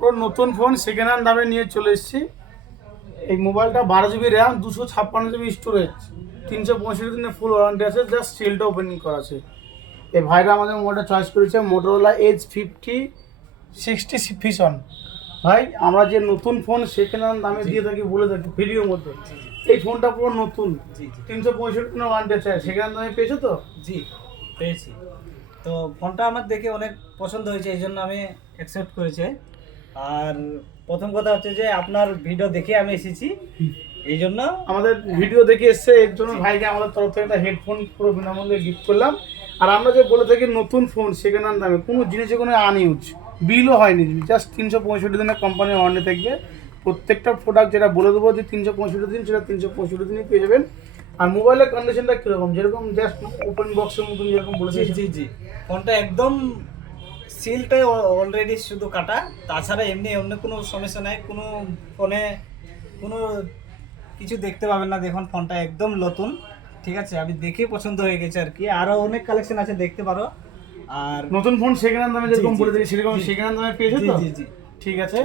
পুরো নতুন phone second hand দামে নিয়ে চলে এসেছি। এই মোবাইলটা 12 GB র্যাম, 256 GB স্টোরেজ, 365 দিনের ফুল ওয়ারেন্টি আছে, জাস্ট সিলটা ওপেনিং করা আছে। এই ভাইরা আমাদের মোবাইলটা চয়েস করেছে মোটরোলা H50 60 ফিশন। ভাই আমরা যে নতুন ফোন সেকেন্ড হ্যান্ড দামে দিয়ে থাকি বলে থাকি ভিডিওর মধ্যে, এই ফোনটা পুরো নতুন, 365 দিনের ওয়ারেন্টি আছে। সেকেন্ড হ্যান্ড দামে পেয়েছো তো? জি পেয়েছি। তো ফোনটা আমার দেখে অনেক পছন্দ হয়েছে, এই জন্য আমি অ্যাকসেপ্ট করেছি। আর প্রথম কথা হচ্ছে যে আপনার ভিডিও দেখে আমি এসেছি, এই জন্য আমাদের ভিডিও দেখে এসছে, এর জন্য ভাইকে আমাদের তরফ থেকে একটা হেডফোন পুরো বিনামূল্যে গিফট করলাম। আর আমরা যে বলে থাকি নতুন ফোন সেকেন্ড হ্যান্ড দামে, কোনো জিনিসে কোনো আনইউজ বিলও হয়নি, জাস্ট 365 দিনের কোম্পানির ওয়ারেন্টি থাকবে। প্রত্যেকটা প্রোডাক্ট যেটা বলে দেবো যে 365 দিন, সেটা 365 দিনই পেয়ে যাবেন। আর মোবাইলের কন্ডিশনটা কীরকম, যেরকম জাস্ট ওপেন বক্সের মতন যেরকম বলে জি দিয়েছি। জি জি ফোনটা একদম সিলটাই অলরেডি শুধু কাটা, তাছাড়া এমনি অন্য কোনো সমস্যা নাই। কোনো ফোনে কোনো কিছু দেখতে পাবেন না। দেখুন ফোনটা একদম নতুন, ঠিক আছে? আমি দেখে পছন্দ হয়ে গেছে আর কি। আরও অনেক কালেকশন আছে, দেখতে পারো। আর নতুন ফোন সেকেন্ড হ্যান্ড দামে যেরকম জি, বলে জি, দিয়েছি সেরকম জি। সেকেন্ড হ্যান্ড দামে পেয়েছো জি তো? জি জি ঠিক আছে।